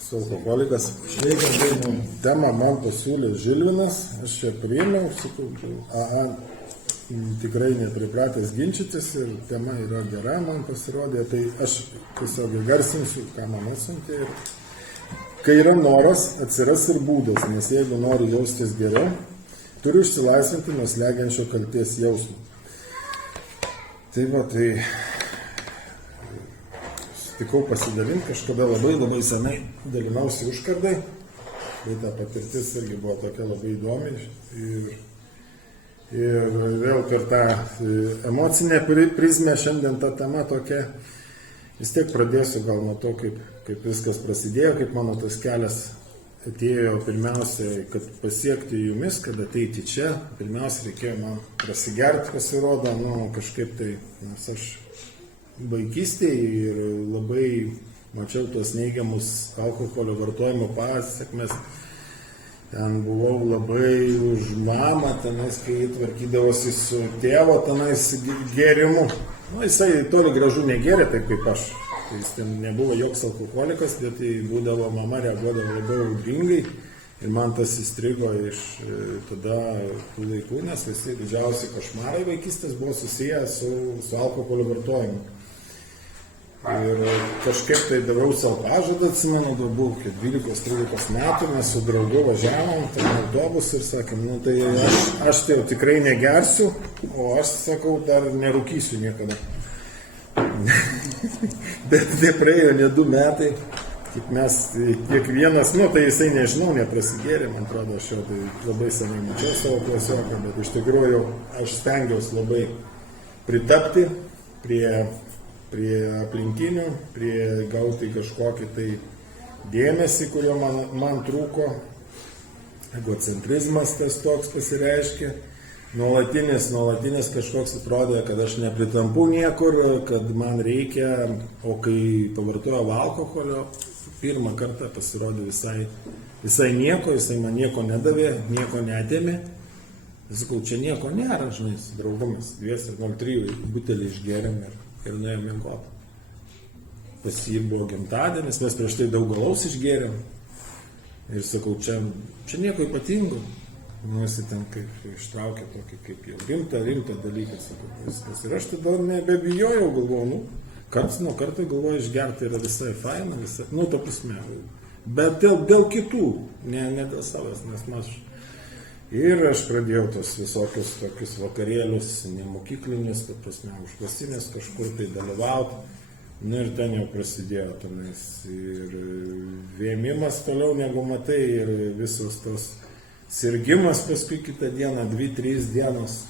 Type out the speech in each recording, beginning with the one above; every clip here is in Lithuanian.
Esu alkoholikas. Temą man pasiūlė Žilvinas, aš čia priėmiau, sakau, tikrai nepripratęs ginčytis ir tema yra gera, man pasirodė, tai aš tiesiog garsinsiu, ką man atsiuntė. Kai yra noras, atsiras ir būdas, nes jeigu nori jaustis geriau, turiu išsilaisvinti nuo slegiančio kaltės jausmo. Tai va, tai sutikau pasidalinti, kažkada labai senai dalinausi užkardai, tai ta patirtis irgi buvo tokia labai įdomi ir vėl per tą emocinę prizmę šiandien ta tema tokia, vis tiek pradėsiu gal nuo to, kaip viskas prasidėjo, kaip mano tas kelias atėjo pirmiausia, kad pasiekti jumis, kad ateiti čia, pirmiausia reikėjo man prasigerti, pasirodo, kažkaip tai, nes aš vaikystėje ir labai mačiau tuos neigiamus alkoholio vartojimo pasekmes. Ten buvau labai už mamą, tenais, kai tvarkydavosi su tėvo, tenais gėrimu. Jisai toli gražu negėrė, taip kaip aš. Jis ten nebuvo joks alkoholikas, bet tai būdavo, mama reaguodavo labai audringai. Ir man tas įstrigo iš tada tų laikų, nes visi didžiausi košmarai vaikystės buvo susiję su alkoholio vartojimu. Ir kažkaip tai daviau savo pažadą, atsimenu, buvo 12-13 metų, mes su draugu važiavom, ten autobus ir sakėm, tai aš tai jau tikrai negersiu, o aš, sakau, dar nerūkysiu niekada. Bet nepraėjo ne 2 metai, kaip mes kiekvienas, tai jisai nežinau, neprasigėrė, man atrodo, aš jau tai labai senai mačiau savo klasioką, bet iš tikrųjų aš stengiausi labai pritapti prie aplinkinių, prie gauti kažkokį tai dėmesį, kurio man trūko. Egocentrizmas tas toks pasireiškia. Nuolatinis kažkoks atrodė, kad aš nepritampu niekur, kad man reikia, o kai pavartojau alkoholio, pirmą kartą pasirodė visai nieko, jisai man nieko nedavė, nieko neatėmė. Sakau, čia nieko nėra, žinai, su draugomis, 203 butelį išgėrėm ir nuėjom miegoti. Pas jį buvo gimtadienis, mes prieš tai daug alaus išgėrėm. Ir sakau, čia nieko ypatingo. Jis ten kaip ištraukė tokį kaip jau rimtą dalyką, sakau, viskas. Ir aš tada nebebijojau, galvoju, karts nuo karto galvoju, išgerti yra visai faina, ta prasme. Bet dėl kitų, ne dėl savęs, nes aš. Ir aš pradėjau tos visokius tokius vakarėlius, nemokyklinius, ta prasme, užklasinės kažkur tai dalyvauti. Ir ten jau prasidėjo tenais ir vėmimas toliau negu matai ir visos tos sirgimas paskui kitą dieną, 2-3 dienos.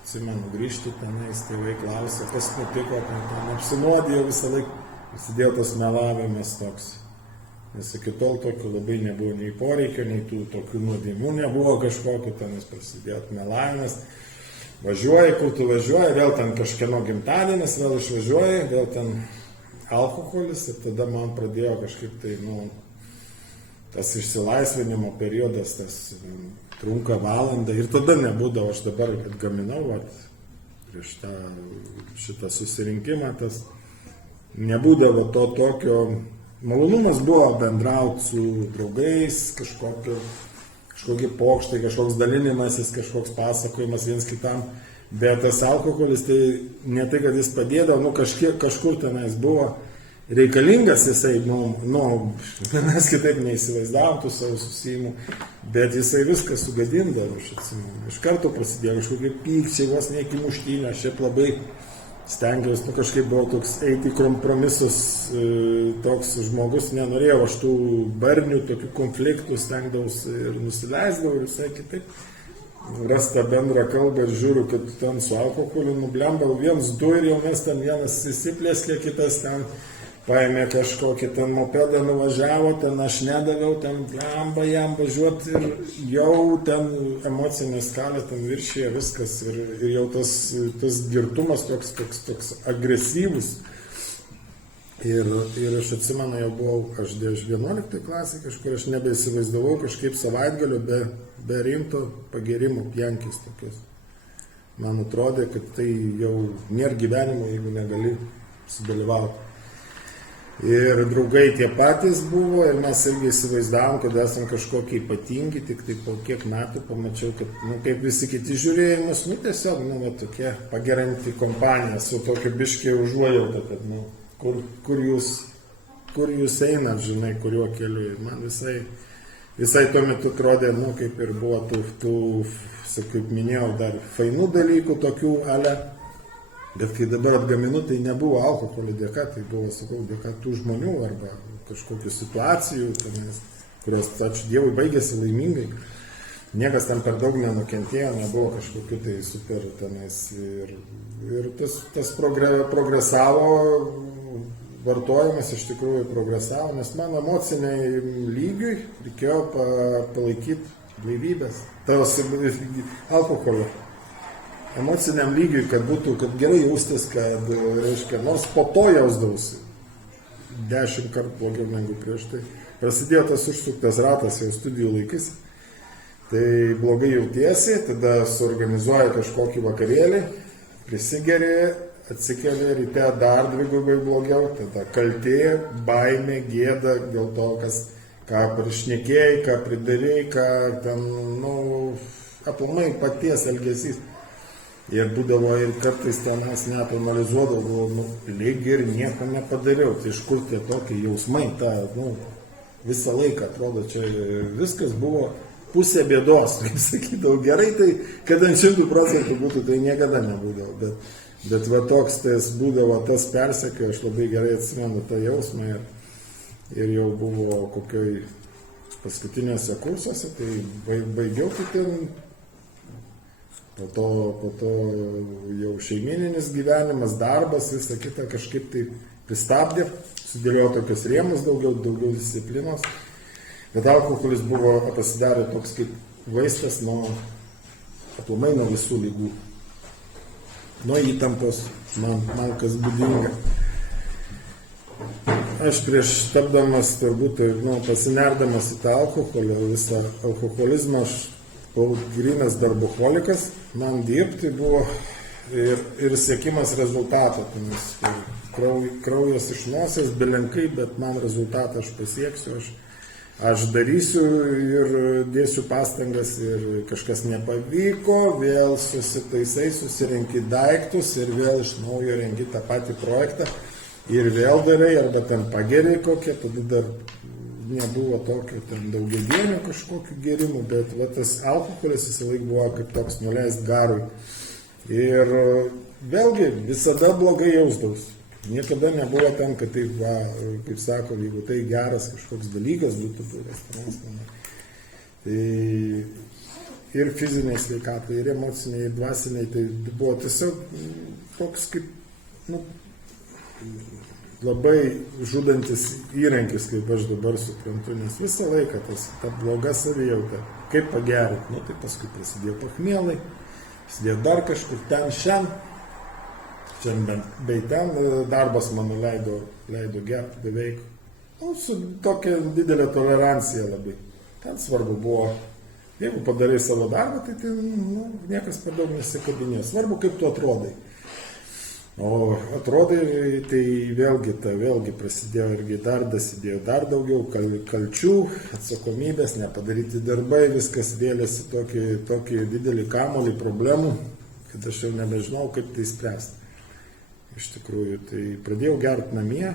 Atsimenu, grįžti tenais, tėvai klausė, kas nutiko, ten apsinuodėjau visą laiką. Prasidėjo tas melavimas toks. Nes iki tol tokio labai nebuvo nei poreikio, nei tų tokių nuodėmių nebuvo kažkokio, tenais prasidėjo melavimas. Važiuoji, kur tu važiuoji, vėl ten kažkieno gimtadienis, vėl išvažiuoji, vėl ten alkoholis ir tada man pradėjo kažkaip tai, tas išsilaisvinimo periodas, tas trunka valandą ir tada nebūdavo, aš dabar atgaminau, prieš šitą susirinkimą, tas nebūdavo to tokio. Malonumas buvo bendrauti su draugais, kažkokie pokštai, kažkoks dalinimasis, kažkoks pasakojimas viens kitam, bet tas alkoholis tai ne tai, kad jis padėdavo, kažkur tenais buvo reikalingas jisai, mes kitaip neįsivaizdavom tų savo susijimų, bet jisai viską sugadindavo, aš atsimenu. Iš karto prasidėjo kažkokie pykčiai, vos ne iki muštynio, aš šiaip labai stengiausi, kažkaip buvo toks eiti į kompromisus, toks žmogus, nenorėjau aš tų barnių, tokių konfliktų, stengdavausi ir nusileisdavau ir visai kitaip. Rasta bendrą kalbą ir žiūriu, kad ten su alkoholiu nublembau 1-2 ir jau mes ten vienas įsiplėskė, kitas ten paėmė kažkokį ten mopedą, nuvažiavo, ten aš nedaviau, ten blemba jam važiuoti ir jau ten emocinė skalė, ten viršyje viskas ir jau tas girtumas toks agresyvus. Ir aš atsimenu, jau buvau, aš 11 klasė kažkur, aš nebeįsivaizdavau kažkaip savaitgalio be rimto pagerimo pjankės tokios. Man atrodė, kad tai jau nėra gyvenimo, jeigu negali sudalyvauti. Ir draugai tie patys buvo ir mes irgi įsivaizdavom, kad esam kažkokie ypatingi, tik tai po kiek metų pamačiau, kad, kaip visi kiti žiūrėjimus, tiesiog, tokia pageranti kompanija su tokiu biškiai užuojauta, kad, kur jūs einat, žinai, kuriuo keliu. Ir man visai tuo metu atrodė, kaip ir buvo tų, kaip minėjau, dar fainų dalykų, tokių ale. Bet kai dabar atgaminu, tai nebuvo alkoholio dėka, tai buvo, dėka tų žmonių arba kažkokių situacijų, kurios, ačiū Dievui, baigėsi laimingai. Niekas tam per daug nenukentėjo, nebuvo kažkokių tai super tenais. Ir tas progresavo, vartojimas iš tikrųjų progresavo, nes man emociniai lygiui reikėjo palaikyti blaivybės, alkoholio. Emociniam lygiui, kad gerai jaustis, kad, reiškia, nors po to jausdavausi 10 kartų blogiau negu prieš tai. Prasidėjo tas užsuktas ratas jau studijų laikais, tai blogai jautiesi, tada suorganizuoji kažkokį vakarėlį, prisigeri, atsikeli ryte dar dvigubai blogiau, tada kaltė, baimė, gėda dėl to, ką prišnekėjai, ką pridarėjai, ką ten, aplamai paties elgesys. Ir būdavo ir kartais tenais net analizuodavau, lyg ir nieko nepadariau, tai iš kur tie tokie jausmai, visą laiką atrodo, čia viskas buvo pusė bėdos, kaip sakydavau, gerai, tai kad ant 100% būtų, tai niekada nebūdavo, bet va toks būdavo tas persekio, aš labai gerai atsimenu tą jausmą ir jau buvo kokioj paskutinėse kursuose, tai baigiau ten. Po to jau šeimininis gyvenimas, darbas, visą kitą kažkaip tai pristabdė, sudėlėjo tokius rėmus, daugiau disciplinos. Bet alkoholis buvo pasidarė toks kaip vaistas aplamai nuo visų lygų. Nuo įtampos, man kas būdinga. Aš prieš tapdamas, turbūt, pasinerdamas į tą alkoholį, visą alkoholizmą, aš buvau grynas darboholikas, man dirbti buvo ir siekimas rezultato. Kraujas iš nosies, belenkai, bet man rezultatą aš pasieksiu, aš darysiu ir dėsiu pastangas ir kažkas nepavyko, vėl susitaisai, susirenki daiktus ir vėl iš naujo rengi tą patį projektą ir vėl darai, arba ten pageri kokią, tada dar nebuvo tokio ten daugiadienio kažkokių gerimų, bet tas alkoholis visą laiką buvo kaip toks nuleist garui. Ir vėlgi visada blogai jausdavausi. Niekada nebuvo ten, kad taip, kaip sako, jeigu tai geras kažkoks dalykas būtų buvęs. Tai ir fiziniai sveikatai, ir emociniai, ir dvasiniai, tai buvo tiesiog toks kaip, labai žudantis įrankis, kaip aš dabar suprantu, nes visą laiką ta bloga savijauta, kaip pagerinti, tai paskui prasidėjo pachmielai, prasidėjo dar kažkur ten šiandien bei ten, darbas mano leido gerti beveik, su tokia didelė tolerancija labai. Ten svarbu buvo, jeigu padarai savo darbą, tai niekas per daug nesikabinės, svarbu kaip tu atrodai. O atrodai, tai vėlgi prasidėjo irgi dasidėjo dar daugiau kalčių, atsakomybės, nepadaryti darbai, viskas vėlėsi tokį didelį kamolį problemų, kad aš jau nebežinau, kaip tai spręsti. Iš tikrųjų, tai pradėjau gerti namie,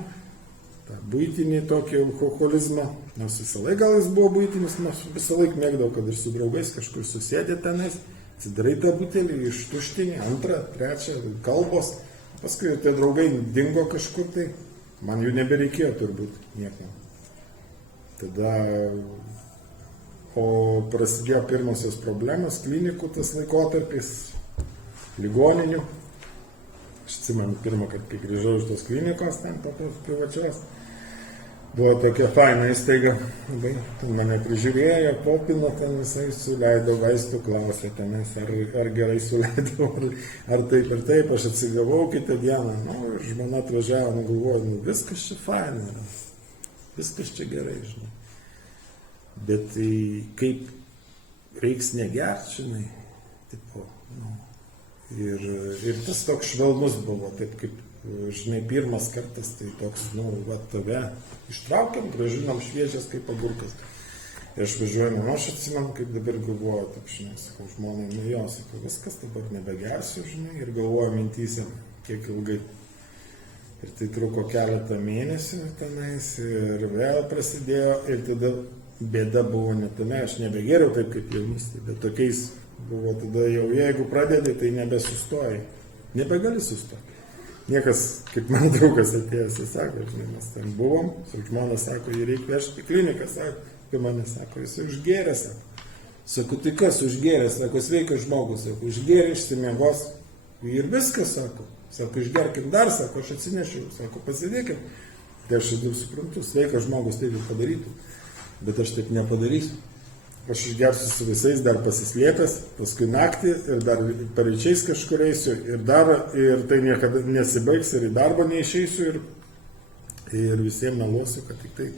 tą buitinį tokį alkoholizmą, nors visą laiką gal jis buvo buitinis, aš visą laiką mėgdavau, kad ir su draugais kažkur susėdė tenais, atsidarai tą butelį, ištuštinį, antrą, trečią, kalbos. Paskui tie draugai dingo kažkur, tai man jų nebereikėjo turbūt nieko. Tada, o prasidėjo pirmosios problemos, klinikų tas laikotarpis, ligoninių. Aš atsimenu pirmą, kad kai grįžau iš tos klinikos, ten po tos privačios, buvo tokia faina įstaiga, ten mane prižiūrėjo, popino, ten visai suleido vaistų, klausė tenais, ar gerai suleidau, ar taip ir taip, aš atsigavau kitą dieną, ir žmona atvažiavo, galvoju, viskas čia faina, viskas čia gerai, žinai. Bet tai kaip reiks negerti, žinai, tipo, ir tas toks švelnus buvo, taip kaip žinai, pirmas kartas, tai toks, va tave ištraukiam, gražinam šviežias kaip agurkas. Ir aš važiuoju namo, aš atsimenu, kaip dabar galvoju, taip, žinai, sakau, žmonai, sakau, viskas, dabar nebegersiu, žinai, ir galvoju mintyse, kiek ilgai. Ir tai truko keletą mėnesių tenais, ir vėl prasidėjo, ir tada bėda buvo ne tame, aš nebegeriau taip kaip jaunystė, bet tokiais buvo tada jau, jeigu pradedi, tai nebesustoji, nebegali sustoti. Niekas, kaip man draugas atėjęs, sako, žinai, mes ten buvom, su žmona sako, jį reikia vežti į kliniką, sako, kai mane sako, jis užgėrė, sako. Sako, tai kas užgėrė, sako, sveikas žmogus, sako, užgėrė, išsimiegos ir viskas, sako. Sako, išgerkim dar, sako, aš atsinešiu, sako, pasidėkim. Tai aš taip suprantu, sveikas žmogus taip ir padarytų, bet aš taip nepadarysiu. Aš išgersiu su visais, dar pasislėpęs, paskui naktį ir dar pareičiais kažkur eisiu ir tai niekada nesibaigs ir į darbą neišeisiu ir visiems meluosiu, kad tik tai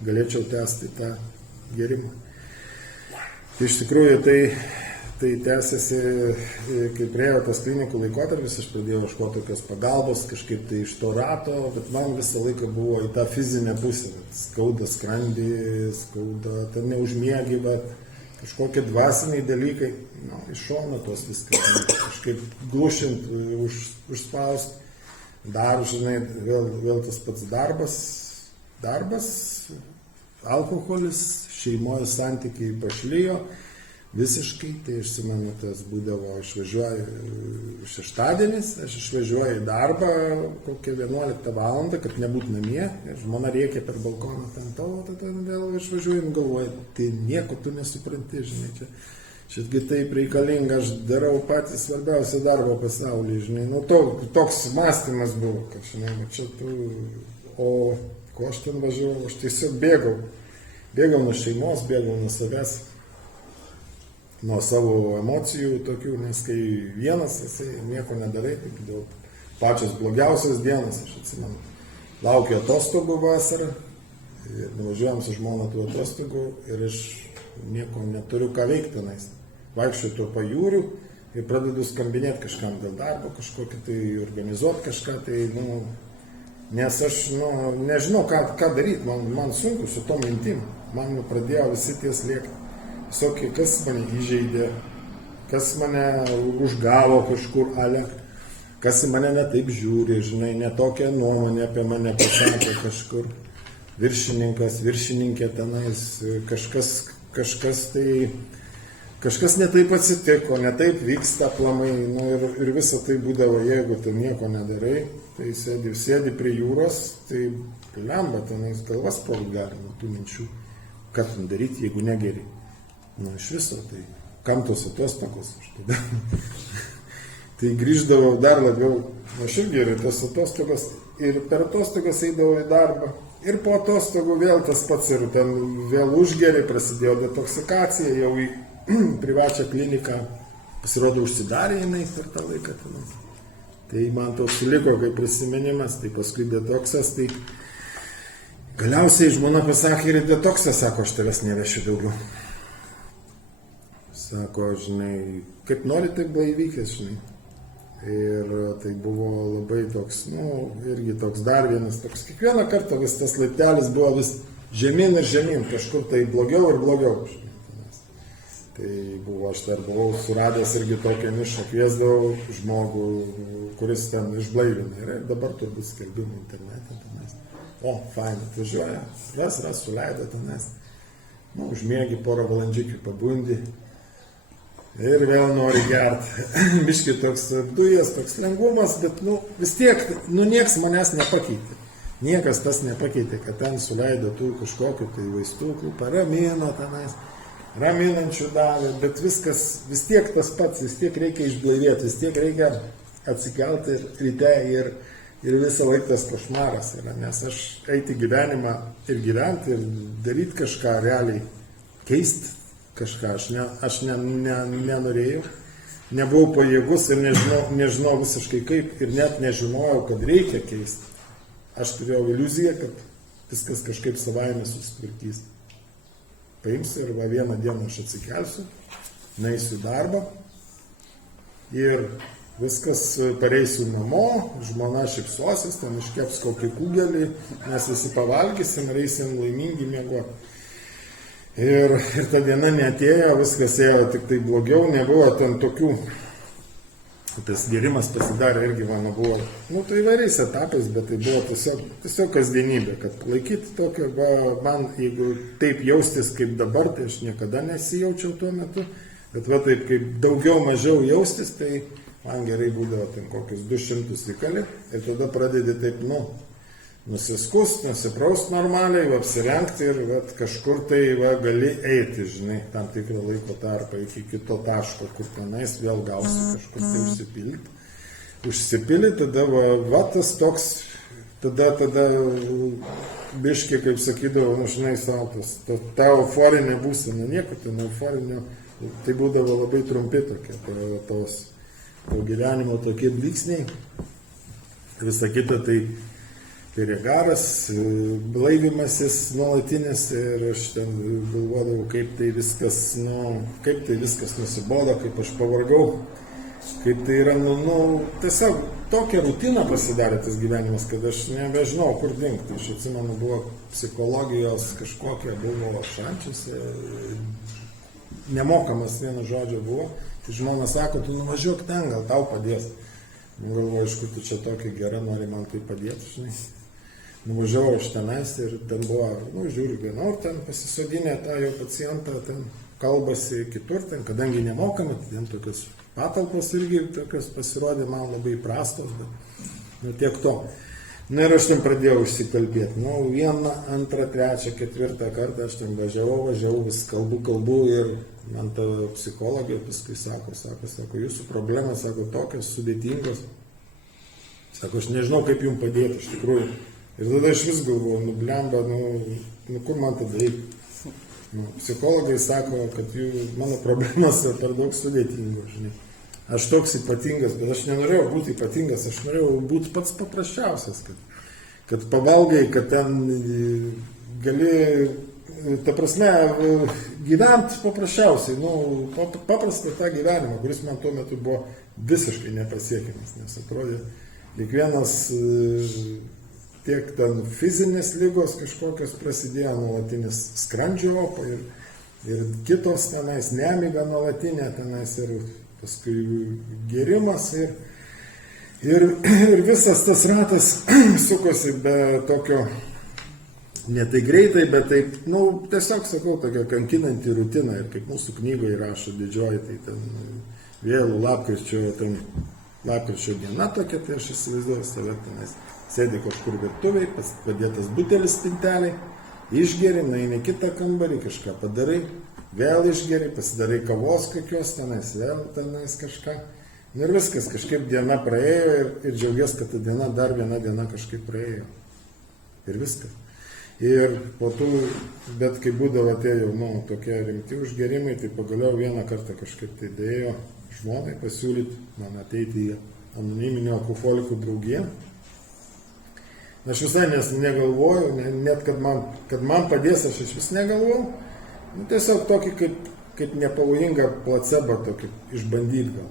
galėčiau tęsti tą gerimą. Tai iš tikrųjų tai tęsiasi, kai priėjo tas klinikų laikotarpis, aš pradėjau ieškoti tokios pagalbos, kažkaip tai iš to rato, bet man visą laiką buvo į tą fizinę pusę, skauda skrandį, skauda, ten neužmiegi, bet kažkokie dvasiniai dalykai, iš šono tos viskas, kažkaip glušint, užspaust, dar, žinai, vėl tas pats darbas, alkoholis, šeimoje santykiai pašlijo, visiškai, tai išsimenu, tas būdavo, išvažiuoju šeštadienis, aš išvažiuoju į darbą kokią 11 valandą, kad nebūt namie, ir žmona rėkia per balkoną, tada vėl išvažiuojam, galvoju, tai nieko tu nesupranti, žinai, šiatgi taip reikalinga, aš darau patį svarbiausią darbą pasaulyje, žinai, toks mąstymas buvo, kad, žinai, čia tu, o ko aš ten važiuoju, aš tiesiog bėgau nuo šeimos, bėgau nuo savęs, nuo savo emocijų tokių, nes kai vienas esi, nieko nedarai, tai dėl pačios blogiausios dienos, aš atsimenu, laukiu atostogų vasarą ir nuvažiuojam su žmona tų atostogų ir aš nieko neturiu ką veikti tenais. Vaikščiu tuo pajūriu ir pradedu skambinėti kažkam dėl darbo, kažkokį tai organizuoti kažką, tai, nes aš, nežinau, ką daryti, man sunku su tom mintim, man pradėjo visi tie slėgti. Visokie, kas mane įžeidė, kas mane užgavo kažkur, kas į mane netaip žiūri, žinai, netokią nuomonę apie mane pasakė kažkur, viršininkė tenais, kažkas netaip atsitiko, netaip vyksta aplamai, ir visa tai būdavo, jeigu tu nieko nedarai, tai sėdi prie jūros, tai lemba tenais galvas sprogt gali nuo tų minčių, ką tu daryti, jeigu negeri. Iš viso, tai kam tos atostogos aš tada. Tai grįždavau dar labiau, aš irgi gerai tos atostogos, ir per atostogas eidavau į darbą, ir po atostogų vėl tas pats, ir ten vėl užgeri, prasidėjo detoksikacija, jau į privačią kliniką, pasirodo užsidarė jinai per tą laiką. Tai man toks liko kaip prisiminimas, tai paskui detoksas, tai galiausiai žmona pasakė ir detoksas, sako, aš tavęs nevešiu daugiau. Sako, žinai, kaip nori, taip blaivykės, žinai. Ir tai buvo labai toks, irgi toks dar vienas, toks kiekvieną kartą vis tas laiptelis buvo vis žemyn ir žemyn, kažkur tai blogiau ir blogiau, žinai. Tai buvo, aš dar buvau suradęs irgi tokią nišą, kviesdavau žmogų, kuris ten išblaivina. Ir dabar turbūt skelbimų internete tenais. O, fain, atvažiuoja, ras suleido tenais. Užmiegi porą valandžikių, pabundi. Ir vėl nori gerti. Biški toks dujas, toks lengvumas, bet vis tiek, nieks manęs nepakeitė. Niekas tas nepakeitė, kad ten suleido tų kažkokių tai vaistų, paramino tenais, raminančių davė, bet viskas vis tiek tas pats, vis tiek reikia išblaivėti, vis tiek reikia atsikelti ryte ir visą laiką tas košmaras yra, nes aš eiti gyvenimą ir gyventi ir daryti kažką realiai, keisti kažką, aš nenorėjau, nebuvau pajėgus ir nežinau visiškai kaip ir net nežinojau, kad reikia keisti. Aš turėjau iliuziją, kad viskas kažkaip savaime susitvarkys. Paimsiu ir vieną dieną aš atsikelsiu, nueisiu į darbą ir viskas, pareisiu namo, žmona šypsosis, ten iškeps kokį kugelį, mes visi pavalgysim ir eisim laimingi miegoti. Ir ta diena neatėjo, viskas ėjo tik tai blogiau, nebuvo ten tokių, tas gerimas pasidarė irgi mano buvo, tai įvairiais etapais, bet tai buvo tiesiog kasdienybė, kad palaikyti tokio, man jeigu taip jaustis kaip dabar, tai aš niekada nesijaučiau tuo metu, bet taip kaip daugiau mažiau jaustis, tai man gerai būdavo ten kokius 200 įkali ir tada pradedi taip, nusiskust, nusipraust normaliai, apsirengti ir kažkur tai gali eiti, žinai, tam tikrą laiko tarpą iki kito taško, kur tenais vėl gausi kažkur tai užsipilti, tada tas toks, tada biškiai, kaip sakydavo, žinai, saltas, ta euforinė būsena, nieko ten euforinio, tai būdavo labai trumpi tokie, to gyvenimo tokie blyksniai, visa kita tai regaras, blaivimasis nuolatinis ir aš ten galvodavau, kaip tai viskas nusibodo, kaip aš pavargau, kaip tai yra, tiesiog tokia rutina pasidarė tas gyvenimas, kad aš nebežinau, kur dingti. Aš atsimenu, buvo psichologijos kažkokia, buvo šančiuose, nemokamas vieno žodžio buvo, tai žmona sako, tu nuvažiuok ten, gal tau padės. Galvoju, iš kur tu čia tokia gera, nori man tai padėti, žinai. Nuvažiavau aš tenais ir ten buvo, žiūriu, vienur ten pasisodinę tą jau pacientą, ten kalbasi kitur, ten, kadangi nemokami, ten tokios patalpos irgi tokios pasirodė man labai prastos, bet tiek to. Ir aš ten pradėjau išsikalbėti. Vieną, antrą, trečią, ketvirtą kartą aš ten važiavau, vis kalbu ir man ta psichologija paskui sako, jūsų problemas, tokios sudėtingos. Sako, aš nežinau, kaip jums padėti, iš tikrųjų. Ir tada aš vis galvoju, blemba, kur man tada eiti? Psichologai sako, kad mano problemas yra per daug sudėtingos, žinai. Aš toks ypatingas, bet aš nenorėjau būti ypatingas, aš norėjau būti pats paprasčiausias, kad pavalgai, kad ten gali, ta prasme, gyventi paprasčiausiai, paprastą tą gyvenimą, kuris man tuo metu buvo visiškai nepasiekiamas, nes atrodė, kiekvienas tiek ten fizinės lygos kažkokios prasidėjo, nuolatinis skrandžio opa ir kitos tenais, nemiga nuolatinė tenais ir paskui gėrimas ir visas tas ratas sukosi be tokio, ne tai greitai, bet taip, tiesiog sakau, tokia kankinanti rutina ir kaip mūsų knygoje rašo didžioji, tai ten vėlų lapkričio diena tokia, tai aš įsivaizduoju save tenais. Sėdi kažkur virtuviai, padėtas butelis spintelei, išgeri, nueini kitą kambarį, kažką padarai, vėl išgeri, pasidarai kavos kokios tenais, vėl tenais kažką. Ir viskas, kažkaip diena praėjo ir džiaugies, kad ta diena, dar viena diena kažkaip praėjo. Ir viskas. Ir po tų, bet kai būdavo tie jau, tokie rimti užgerimai, tai pagaliau vieną kartą kažkaip tai dėjo žmonai pasiūlyti man ateiti į anoniminio alkoholikų draugiją. Aš visai negalvoju, net kad man padės, aš iš vis negalvoju. Tiesiog tokį kaip nepavojingą placebą tokį išbandyti gal.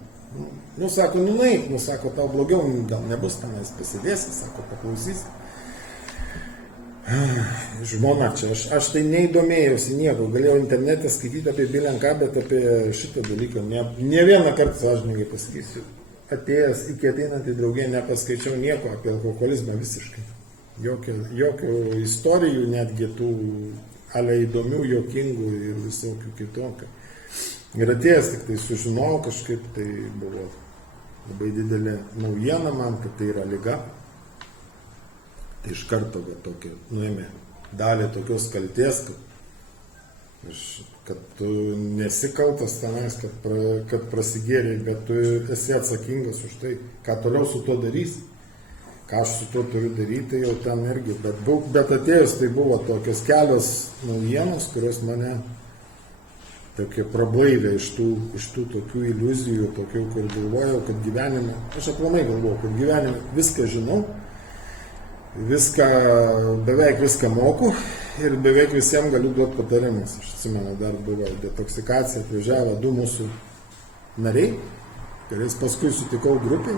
Sako, nueik, sako, tau blogiau, gal nebus tenais, pasidėsi, sako, paklausysi. Žmona čia, aš tai neįdomėjausi nieko, galėjau internete skaityti apie bilenką, bet apie šitą dalyką ne vieną kartą sąžiningai pasakysiu. Atėjęs iki ateinantį draugiją nepaskaičiau nieko apie alkoholizmą visiškai. Jokių istorijų, netgi tų ale įdomių, jokingų ir visokių kitokių. Ir atėjęs tik tai sužinojau, kažkaip tai buvo labai didelė naujiena man, kad tai yra liga. Tai iš karto tokia nuėmė dalį tokios kaltės, kad tu nesi kaltas tenais, kad prasigėrei, bet tu esi atsakingas už tai, ką toliau su to darysi. Ką aš su to turiu daryti, jau ten irgi, bet atėjus tai buvo tokios kelios naujienos, kurios mane tokie prablaivė iš tų tokių iliuzijų, tokių, kur galvojau, kad gyvenime, aš aplamai galvojau, kad gyvenime viską žinau, beveik viską moku ir beveik visiems galiu duoti patarimus. Aš atsimenu, dar buvo detoksikacija, atvažiavo 2 mūsų nariai kuriais paskui sutikau grupį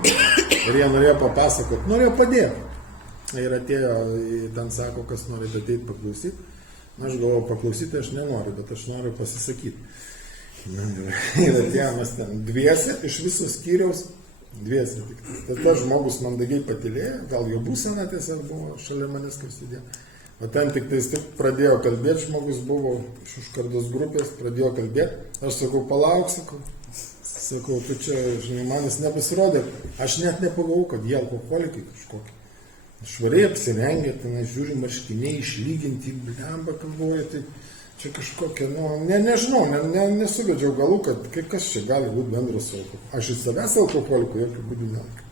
ir jie norėjo papasakoti, norėjo padėti. Ir atėjo, ten sako, kas nori ateiti paklausyti. Na, aš galvoju, paklausyti aš nenoriu, bet aš noriu pasisakyti. Ir atėjo mes ten dviese, iš viso skyriaus, dviese tik. Tas žmogus mandagiai patylėjo, gal jo būsena tiesiog buvo šalia manęs, kaip sėdėjo. O ten tik pradėjo kalbėti, žmogus buvo iš užkardos grupės, pradėjo kalbėti. Aš sakau, palauk, sakau, tu čia, žinai, manis nepasirodė. Aš net nepagalvojau, kad jie alkoholikai kažkokie. Švariai apsirengė, tenai žiūri marškiniai, išlyginti, blemba, kalboja, tai čia kažkokia, nežinau, nesuvedžiau galų, kad kas čia gali būti bendras su alkoholiku. Aš iš savęs alkoholiku jokių būdų nelaikiau.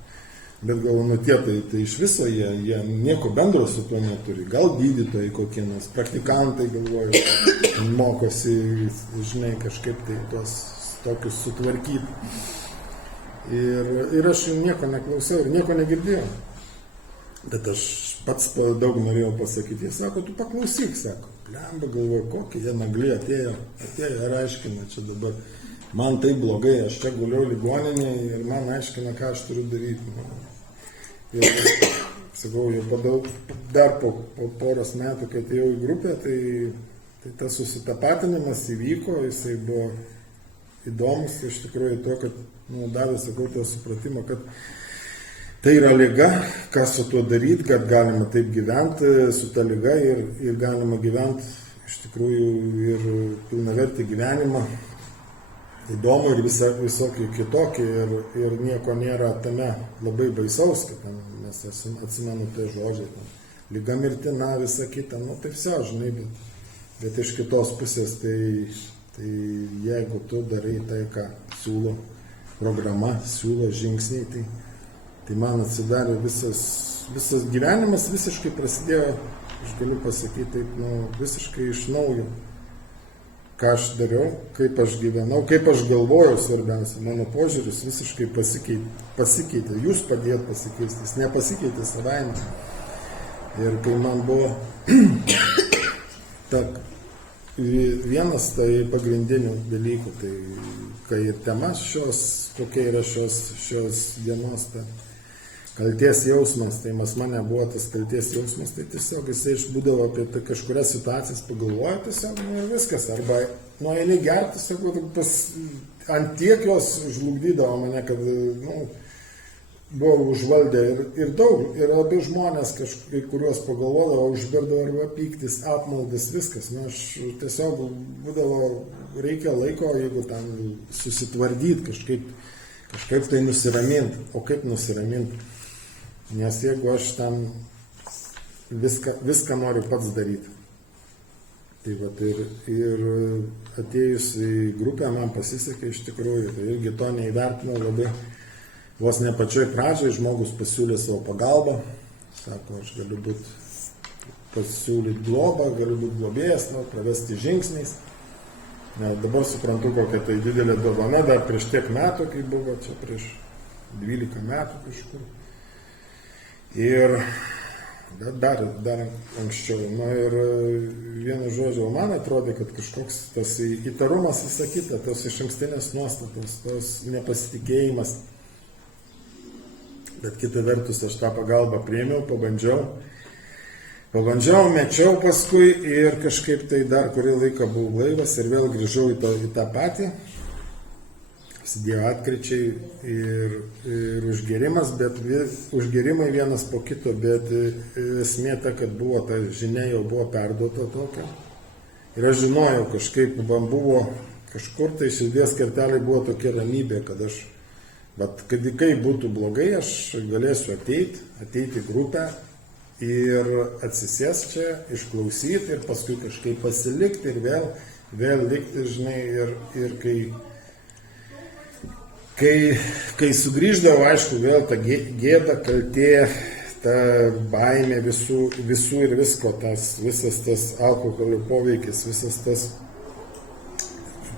Bet galvoju, tai iš viso jie nieko bendro su tuo neturi. Gal gydytojai kokie nors, praktikantai, galvoju, mokosi, žinai, kažkaip tai tuos tokius sutvarkyti. Ir aš nieko neklausiau ir nieko negirdėjau. Bet aš pats daug norėjau pasakyti. Jie sako, tu paklausyk, sako. Blemba, galvoju, kokie jie nagli atėjo ir aiškina čia dabar. Man tai blogai, aš čia guliau ligoninėje ir man aiškina, ką aš turiu daryti. Ir sakau, jau dar po poros metų, kai atėjau į grupę, tai tas susitapatinimas įvyko, jisai buvo įdomus, iš tikrųjų to, kad davė, sakau, to supratimo, kad tai yra liga, ką su tuo daryti, kad galima taip gyventi su ta liga ir galima gyventi iš tikrųjų ir pilnavertį gyvenimą, įdomu ir visokį kitokį ir nieko nėra tame labai baisaus, kad mes atsimenu tai žodžiai, liga mirtina, visa kita, tai visi, žinai, bet iš kitos pusės, tai jeigu tu darai tai, ką siūlo programa, siūlo žingsniai, tai man atsidarė visas gyvenimas visiškai prasidėjo, aš galiu pasakyti taip, visiškai iš naujo, ką aš dariau, kaip aš gyvenau, kaip aš galvojau, svarbiausia, mano požiūris visiškai pasikeitė, jūs padėjot pasikeisti, jis nepasikeitė savaime. Ir kai man buvo vienas tai pagrindinių dalykų, tai kai ir tema kokia yra šios dienos, kalties jausmas, tai mane buvo tas kalties jausmas, tai tiesiog jisai išbūdavo apie kažkurias situacijas, pagalvojo tiesiog ir viskas, arba eini gerti, tiesiog ant tiek jos žlugdydavo mane, kad buvo užvaldę ir daug, ir abi žmonės, kuriuos pagalvodavo, užberdavo arba pyktis, apmaudas, viskas, aš tiesiog būdavo, reikia laiko, jeigu ten susitvardyti, kažkaip tai nusiraminti, o kaip nusiraminti? Nes jeigu aš ten viską noriu pats daryti. Tai ir atėjus į grupę man pasisekė iš tikrųjų, tai irgi to neįvertinau labai. Vos ne pačioj pradžioj žmogus pasiūlė savo pagalbą, sako, aš galiu pasiūlyti globą, galiu būti globėjas, pravesti žingsniais. Dabar suprantu, kokia tai didelė dovana, dar prieš tiek metų, kai buvo čia prieš 12 metų kažkur. Ir dar anksčiau. Ir vienu žodžiu, man atrodė, kad kažkoks tas įtarumas visą kitą, tos išankstinės nuostatos, tos nepasitikėjimas. Bet kita vertus, aš tą pagalbą priėmiau, pabandžiau, mečiau paskui ir kažkaip tai dar kurį laiką buvau blaivas ir vėl grįžau į tą patį. Prasidėjo atkryčiai ir užgėrimas, bet užgėrimai vienas po kito, bet esmė ta, kad buvo ta žinia jau buvo perduota tokia. Ir aš žinojau, kažkaip man buvo kažkur tai širdies kertelė buvo tokia ramybė, kad kad kai būtų blogai, aš galėsiu ateiti į grupę ir atsisės čia, išklausyti ir paskui kažkaip pasilikti ir vėl likti, žinai, ir kai sugrįždavo, aišku, vėl ta gėda, kaltė, ta baimė visų ir visko, visas tas alkoholio poveikis, visas tas,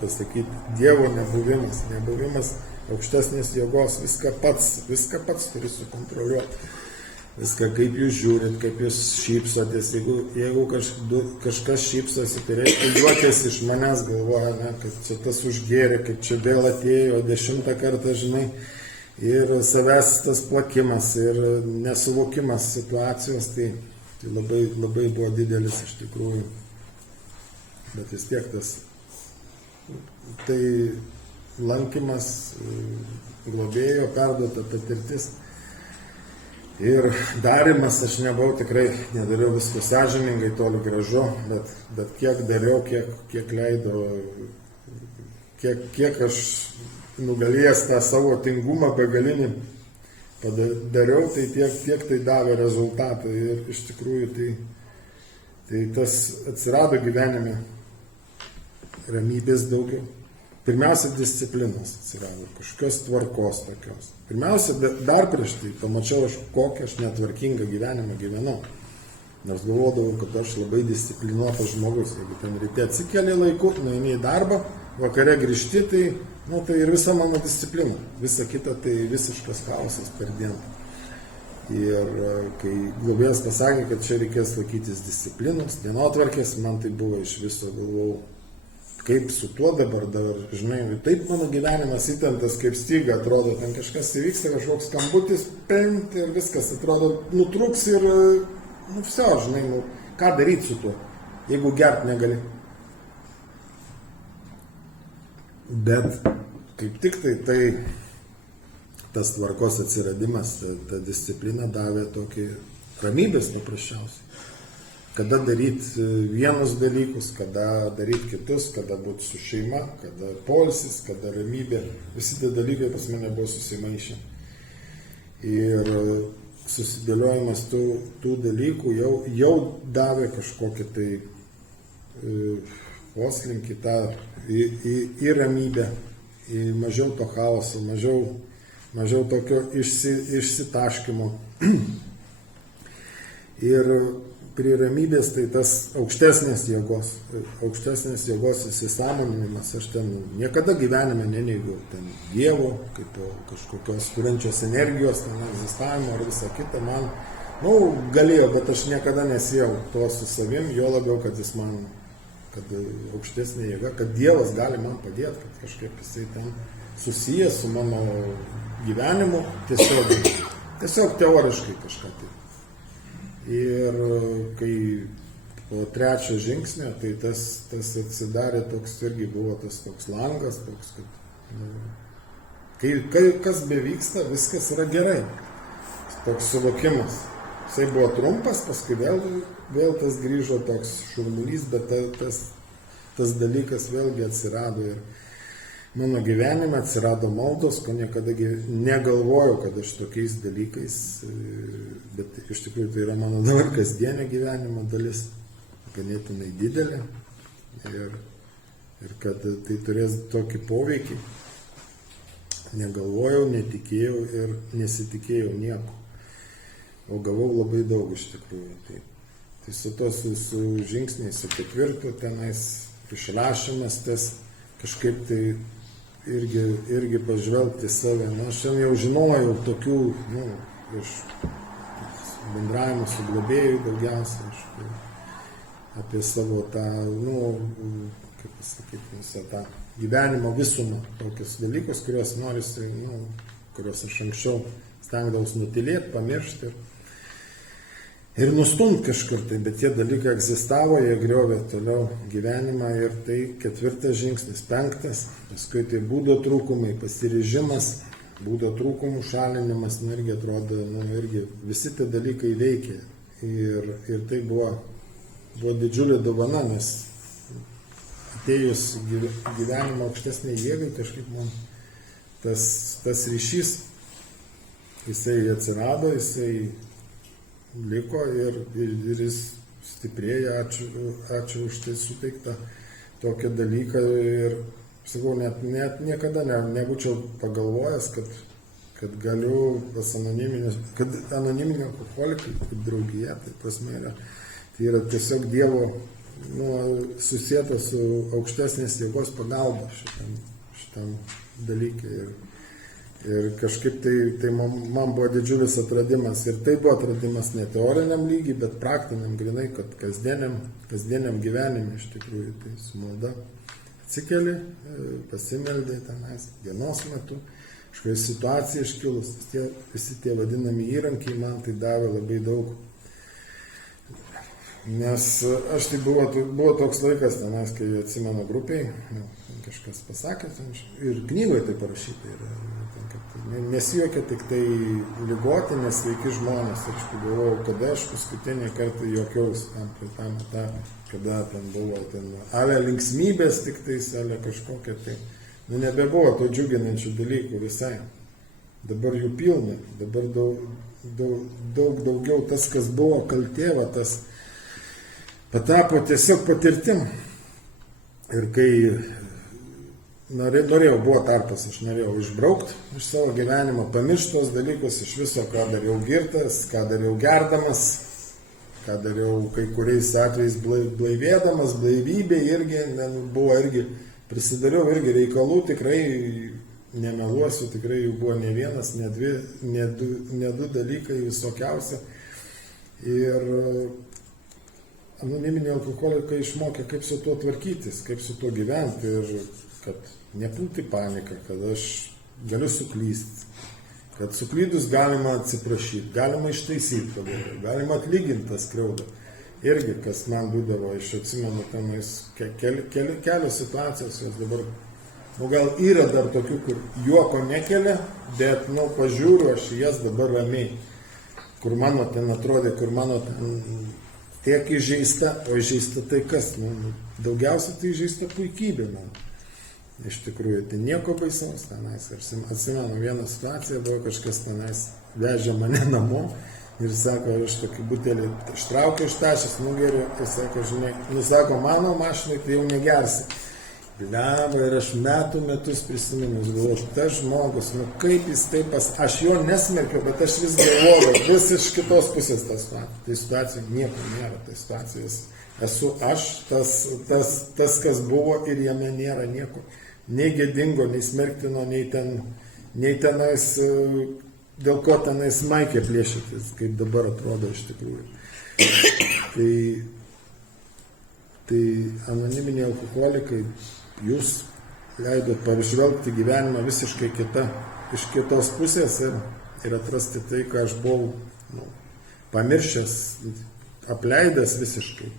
pasakyti, Dievo nebuvimas aukštesnės jėgos, viską pats turi sukontroliuoti. viską, kaip jūs žiūrit, kaip jūs šypsotės. Jeigu kažkas šypsosi, tai reiškia juokės iš manęs, galvoja, ne, kad čia tas užgėrė, kaip čia vėl atėjo 10 kartą, žinai. Ir savęs tas plakimas ir nesuvokimas situacijos, tai labai, labai buvo didelis iš tikrųjų. Bet vis tiek tas, tai lankymas, globėjo, perduota patirtis ir darimas, aš nebuvau tikrai, nedariau visko sąžiningai, toli gražu, bet kiek dariau, kiek leido, kiek aš nugalėjęs tą savo tingumą begalinį padariau, tai tiek tai davė rezultatą ir iš tikrųjų tai tas atsirado gyvenime ramybės daugiau. Pirmiausia, disciplinos atsirado, kažkokios tvarkos tokios. Pirmiausia, dar prieš tai pamačiau aš, kokią aš netvarkingą gyvenimą gyvenau. Nors galvodavau, kad aš labai disciplinuotas žmogus. Jeigu ten ryte atsikeli laiku, nueini į darbą, vakare grįžti, tai ir visa mano disciplina. Visa kita tai visiškas chaosas per dieną. Ir kai globėjas pasakė, kad čia reikės laikytis disciplinos, dienotvarkės, man tai buvo iš viso, galvojau, kaip su tuo dabar, žinai, taip mano gyvenimas įtemptas, kaip styga atrodo, ten kažkas įvyksta, kažkoks skambutis, pent ir viskas atrodo, nutrūks ir, viso, žinai, ką daryti su tuo, jeigu gert negali. Bet kaip tik tai tas tvarkos atsiradimas, ta disciplina davė tokį ramybės paprasčiausiai. Kada daryti vienus dalykus, kada daryti kitus, kada būti su šeima, kada poilsis, kada ramybė. Visi tie dalykai pas mane buvo susimaišę. Ir susidėliojimas tų dalykų jau davė kažkokį tai poslinkį į ramybę, į mažiau to chaoso, mažiau tokio išsitaškymo. Ir prie ramybės tai tas aukštesnės jėgos įsisąmoninimas, aš ten niekada gyvenime neneigiau ten Dievo, kaip kažkokios kuriančios energijos, ten egzistavimo ar visą kitą, man, galėjo, bet aš niekada nesijau to su savim, jo labiau, kad jis man, kad aukštesnė jėga, kad Dievas gali man padėti, kad kažkaip jisai ten susijęs su mano gyvenimu, tiesiog teoriškai kažką tai. Ir kai po 3 žingsnio, tai tas atsidarė toks, irgi buvo tas toks langas, toks, kad kai kas bevyksta, viskas yra gerai. Toks suvokimas. Jisai buvo trumpas, paskui vėl tas grįžo toks šurmulys, bet tas dalykas vėlgi atsirado ir mano gyvenime atsirado maldos, ko niekada negalvojau, kad aš tokiais dalykais, bet iš tikrųjų tai yra mano dabar kasdienio gyvenimo dalis, ganėtinai didelė ir kad tai turės tokį poveikį, negalvojau, netikėjau ir nesitikėjau nieko, o gavau labai daug iš tikrųjų. Tai su tos su žingsniais, su 4 tenais išrašymas, tas kažkaip tai irgi pažvelgti save. Aš jau žinojau tokių, iš bendravimo su globėju daugiausiai, apie savo tą, kaip pasakyti, visą tą gyvenimo visumą, tokius dalykus, kuriuos norisi, kuriuos aš anksčiau stengdavausi nutylėti, pamiršti ir nustumti kažkur tai, bet tie dalykai egzistavo, jie griovė toliau gyvenimą ir tai 4 žingsnis, 5, paskui tai būdo trūkumai, pasiryžimas, būdo trūkumų šalinimas, irgi atrodo, irgi visi tie dalykai veikia ir tai buvo didžiulė dovana, nes atėjus gyvenimo aukštesnė jėgai, kažkaip man tas ryšys, jisai atsirado, jisai liko ir jis stiprėja, ačiū už tai suteiktą tokią dalyką ir, sakau, net niekada nebūčiau pagalvojęs, kad galiu kad anoniminiai alkoholikai, kaip draugija, tai prasme tai yra tiesiog Dievo susijęta su aukštesnės jėgos pagalba šitam dalykai Ir kažkaip tai man buvo didžiulis atradimas. Ir tai buvo atradimas ne teoriniam lygiai, bet praktiniam, grinai, kad kasdieniam gyvenime iš tikrųjų tai su malda atsikeli, pasimeldai tenais dienos metu, kažkokia situacija iškilus, visi tie vadinami įrankiai man tai davė labai daug. Nes aš tai buvo toks laikas tenais, kai atsimenu grupiai, kažkas pasakė, ir knygoje tai parašyta yra, kad nesijuokia tik tai ligoti, nesveiki žmonės. Ir aš pagalvojau, kada aš paskutinį kartą juokiausi tam etapą, kada ten buvo ale linksmybės, tik tais ale kažkokia tai, nebebuvo to džiuginančių dalykų visai. Dabar jų pilna, dabar daug daugiau tas, kas buvo kaltėva, tas patapo tiesiog patirtim. Ir kai buvo tarpas, aš norėjau išbraukti iš savo gyvenimo, pamiršti tos dalykus iš viso, ką dariau girtas, ką dariau gerdamas, ką dariau kai kuriais atvejais blaivėdamas, blaivybė irgi buvo, prisidariau irgi reikalų, tikrai nemeluosiu, tikrai jų buvo ne vienas, ne du dalykai visokiausi. Ir anoniminiai alkoholikai išmokė, kaip su tuo tvarkytis, kaip su tuo gyventi ir kad nepulti paniką, kad aš galiu suklysti, kad suklydus galima atsiprašyti, galima ištaisyti padaryti, galima atlyginti tą skriaudą. Irgi, kas man būdavo, aš atsimenu, tenais kelios situacijos, jos dabar, gal yra dar tokių, kur juoko nekelia, bet, pažiūriu aš jas dabar ramiai, kur mano ten atrodė, kur mano ten tiek įžeista, o įžeista tai kas? Daugiausia tai įžeista puikybė man. Iš tikrųjų, tai nieko baisaus tenais. Atsimenu, vieną situaciją buvo, kažkas tenais vežė mane namo ir sako, aš tokį butelį ištraukiu iš tašės, nugeriu ir sako, žinai, sako, mano mašinai tai jau negersi. Bliava, ir aš metus prisimenu, galvoju, tas žmogus, kaip jis taip aš jo nesmerkiu, bet aš vis galvoju, vis iš kitos pusės tas situacija, nieko nėra, tai situacijos. Esu aš, tas, kas buvo ir jame nėra nieko. Nei gėdingo, nei smerktino, nei tenais, dėl ko tenais maikė plėšytis, kaip dabar atrodo iš tikrųjų. Tai anoniminiai alkoholikai, jūs leidot pažvelgti gyvenimą visiškai iš kitos pusės ir atrasti tai, ką aš buvau pamiršęs, apleidęs visiškai.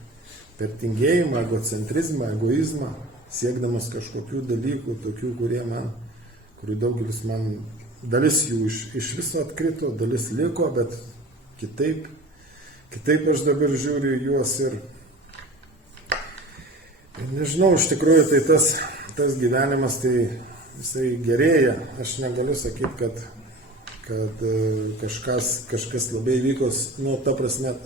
Per tingėjimą, egocentrizmą, egoizmą, siekdamas kažkokių dalykų, tokių, kurių daugelis man, dalis jų iš viso atkrito, dalis liko, bet kitaip aš dabar žiūriu juos ir nežinau, iš tikrųjų, tai tas gyvenimas, tai jisai gerėja. Aš negaliu sakyti, kad kažkas labai įvykos, ta prasme,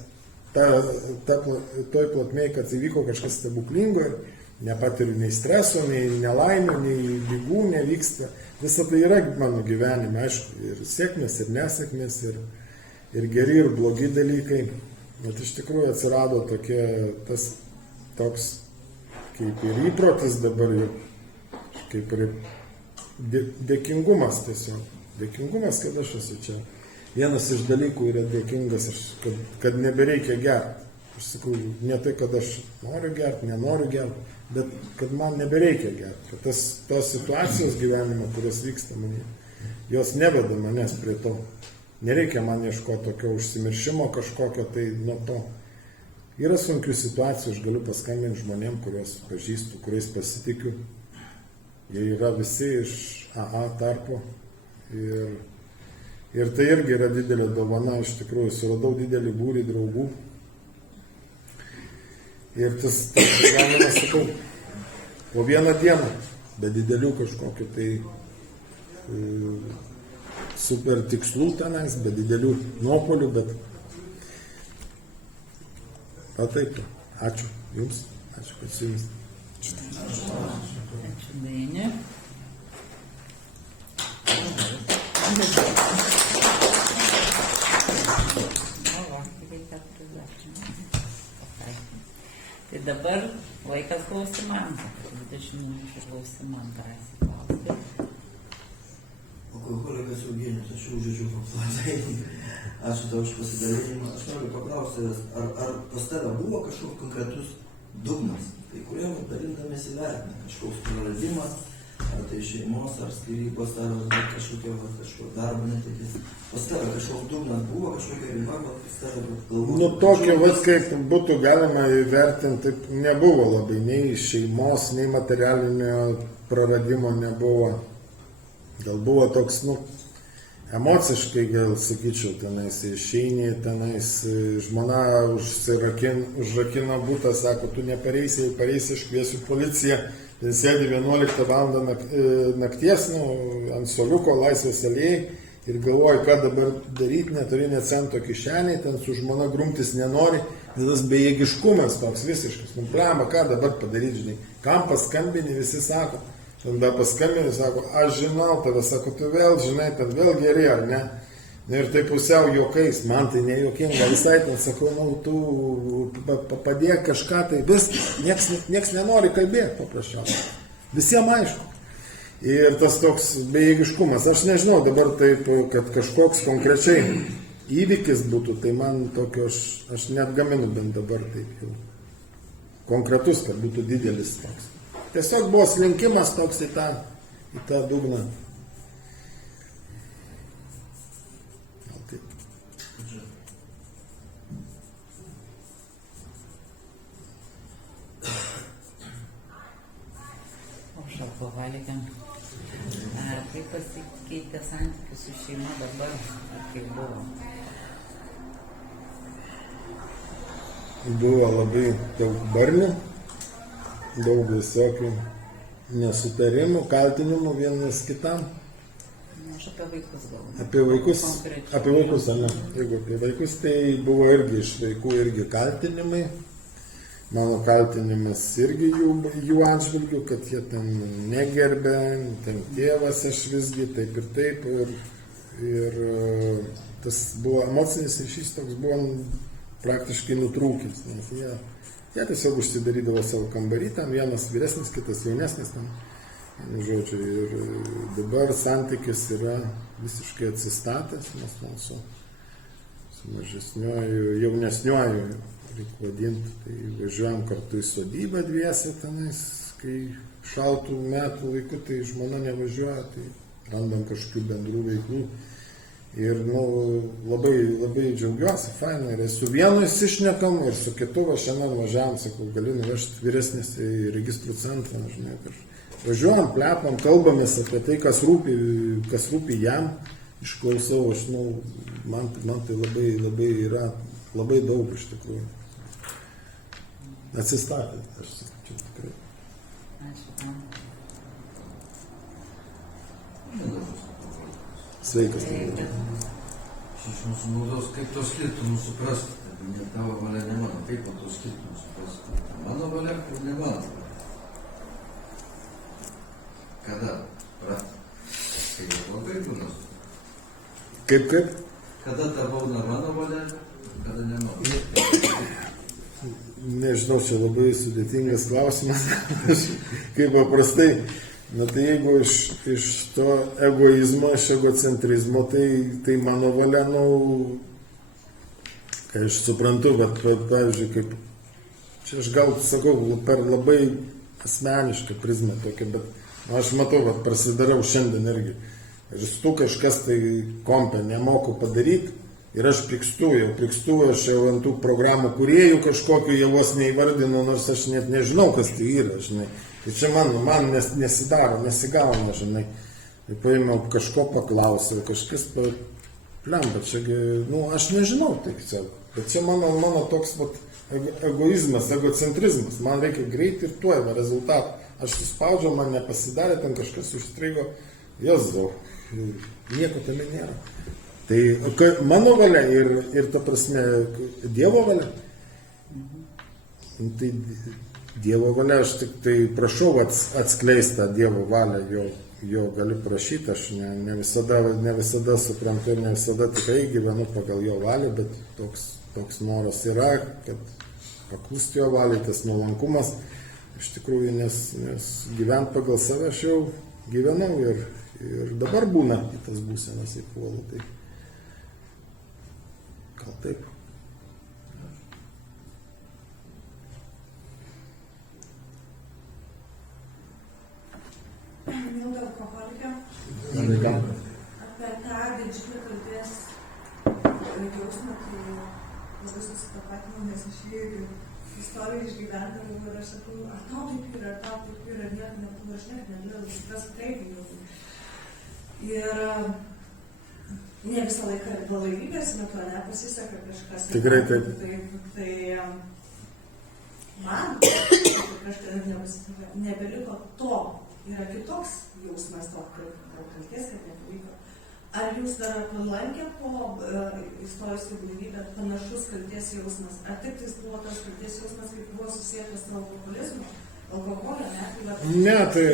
toj plotmėj, kad įvyko kažkas stebuklingo ir nepatiriu nei streso, nei nelaimių, nei lygų nevyksta. Visa tai yra mano gyvenime, aišku, ir sėkmės, ir nesėkmės, ir geri, ir blogi dalykai. Bet iš tikrųjų atsirado toks kaip ir įprotis dabar, kaip ir dėkingumas tiesiog. Dėkingumas, kad aš esu čia. Vienas iš dalykų yra dėkingas, kad nebereikia gerti. Aš sakau, ne tai, kad aš noriu gerti, nenoriu gerti, bet kad man nebereikia gerti. Kad tos situacijos gyvenimo, kurios vyksta mane, jos neveda manęs prie to. Nereikia man ieškoti tokio užsimiršimo kažkokio, tai nuo to. Yra sunkių situacijų, aš galiu paskambinti žmonėm, kuriuos pažįstu, kuriais pasitikiu. Jie yra visi iš AA tarpo. Ir tai irgi yra didelė dovana, iš tikrųjų, suradau didelį būrį draugų. Ir tas gyvenimas, sakau, po vieną dieną, be didelių kažkokių tai super tikslų tenais, be didelių nuopolių, bet taip, ačiū Jums, ačiū, kad su Jumis. Ačiū, Dainė. Tai dabar laikas klausimams, 20 minučių klausimams drąsiai klausti. Alkoholikas Eugenijus, aš jau žodžiu paplatai. Ačiū tau už pasidalinimą. Aš noriu paklausti, ar pas tave buvo kažkoks konkretus dugnas, kai kurie dalindamės įvertina kažkoks praradimas, ar tai šeimos, ar skyrybos, ar kažkokio darbo netektis. Pas tave kažkoks dugnas buvo, kažkokia riba, bet pas tave galvoju. Nu, tokio vat, kaip būtų galima įvertinti, nebuvo labai, nei šeimos, nei materialinio praradimo nebuvo. Gal buvo toks, emociškai, gal sakyčiau, tenais išeini, tenais žmona užrakino butą, sako, tu nepareisi, aš kviesiu policiją, ten sėdi 11 val. Nakties, ant soliuko Laisvės alėjai ir galvoji, ką dabar daryti, neturi net cento kišeniai, ten su žmona grumtis nenori, tas bejėgiškumas toks visiškas, blema, ką dabar padaryti, žinai, kam paskambini, visi sako. Tada paskambini, sako, aš žinau tave, sako, tu vėl, žinai, ten vėl geri, ar ne? Ir tai pusiau juokais, man tai nejuokinga, visai ten sakau, tu padėk kažką, tai vis, nieks nenori kalbėti paprasčiausiai. Visiems aišku. Ir tas toks bejėgiškumas, aš nežinau dabar taip, kad kažkoks konkrečiai įvykis būtų, tai man tokio, aš net gaminu bent dabar taip jau. Konkretus, kad būtų didelis toks. Tiesiog buvo slinkimas toks į tą dugną. Gal taip. Už alkoholikam. Ar kaip pasikeitė santykis su šeima dabar, ar kaip buvo? Buvo labai daug barnių. Daug visokių nesutarimų, kaltinimų vienas kitam. Aš apie vaikus galvoju. Apie vaikus, ar ne? Jeigu apie vaikus, tai buvo irgi iš vaikų irgi kaltinimai. Mano kaltinimas irgi jų atžvilgių, kad jie ten negerbė, ten tėvas aš visgi, taip ir taip. Ir tas buvo emocinis ryšys toks buvo praktiškai nutrūkęs, nes jie tiesiog užsidarydavo savo kambarį, tam vienas vyresnis, kitas jaunesnis, tam, žodžiu, ir dabar santykis yra visiškai atsistatęs, nes man su mažesniuoju, jaunesniuoju, reikia vadinti, tai važiuojam kartu į sodybą dviese tenais, kai šaltų metų laiku, tai žmona nevažiuoja, tai randam kažkokių bendrų veiklų. Ir labai, labai džiaugiuosi, fainai, ir su vienu įsišnekam, ir su kitu, šiandien važiavam, sakau, gali nuvežti vyresnis į registrų centrą, žinai, važiuojam, plepam, kalbamės apie tai, kas rūpi jam, išklausau, man tai labai, labai yra, labai daug iš tikrųjų. Atsistatė, aš sakyčiau, tikrai. Ačiū. Sveikas. Aš naudos, kaip tos skirtumus suprasti. Ne tavo valia, ne mano. Kaip po tos skirtumus suprasti? Mano valia, kaip ne mano. Kada? Prasti. Kaip labai būnas. Kaip? Kada ta būna mano valia, kada ne mano. Nežinau, čia labai sudėtingas klausimas. Kaip paprastai. Tai jeigu iš to egoizmo, iš egocentrizmo, tai mano valia, kai aš suprantu, bet, pavyzdžiui, kaip, čia aš gal sakau, per labai asmenišką prizmę tokią, bet aš matau, kad prasidariau šiandien irgi. Ir tu kažkas tai kompę nemoku padaryti ir aš pykstu, aš jau ant tų programų kūrėjų kažkokiu jau vos neįvardinu, nors aš net nežinau, kas tai yra, žinai. Tai čia man nesidaro, nesigauna, žinai. Tai paėmiau kažko paklausiau, kažkas plemba, čiagi, aš nežinau, bet čia mano toks egoizmas, egocentrizmas. Man reikia greitai ir tuoj rezultatą. Aš suspaudžiau, man nepasidarė, ten kažkas užstrigo, Jėzau, nieko tame nėra. Tai mano valia ir ta prasme Dievo valia. Tai Dievo valia, aš tik tai prašau atskleisti tą Dievo valią, jo galiu prašyti, aš ne visada suprantu ir ne visada tikrai gyvenu pagal jo valią, bet toks noras yra, kad paklusti jo valiai, tas nuolankumas, iš tikrųjų, nes gyvent pagal save aš jau gyvenau ir dabar būna į tas būsenas įpuolu. Tai gal taip. Milda alkoholikė Vaikam. apie tą didžiulį kaltės jausmą, tai labai susitapatinau, nes aš jį istoriją išgyvendavau ir aš sakau, ar tau taip yra, nieko nepavaršinėk, negalėjau supras kaip jau. Ir ne visą laiką blaivybės metu nepasiseka kažkas. Tikrai taip. Tai man kažkas nepasiseka, nebeliko to. Yra kitoks jausmas to kaltės, kad nepavyko. Ar jūs dar aplankė po įstojus į blaivybę panašus kaltės jausmas? Ar tik tai buvo tas kaltės jausmas, kaip buvo susijęs su alkoholizmu? Alkoholio, ne? Ne, tai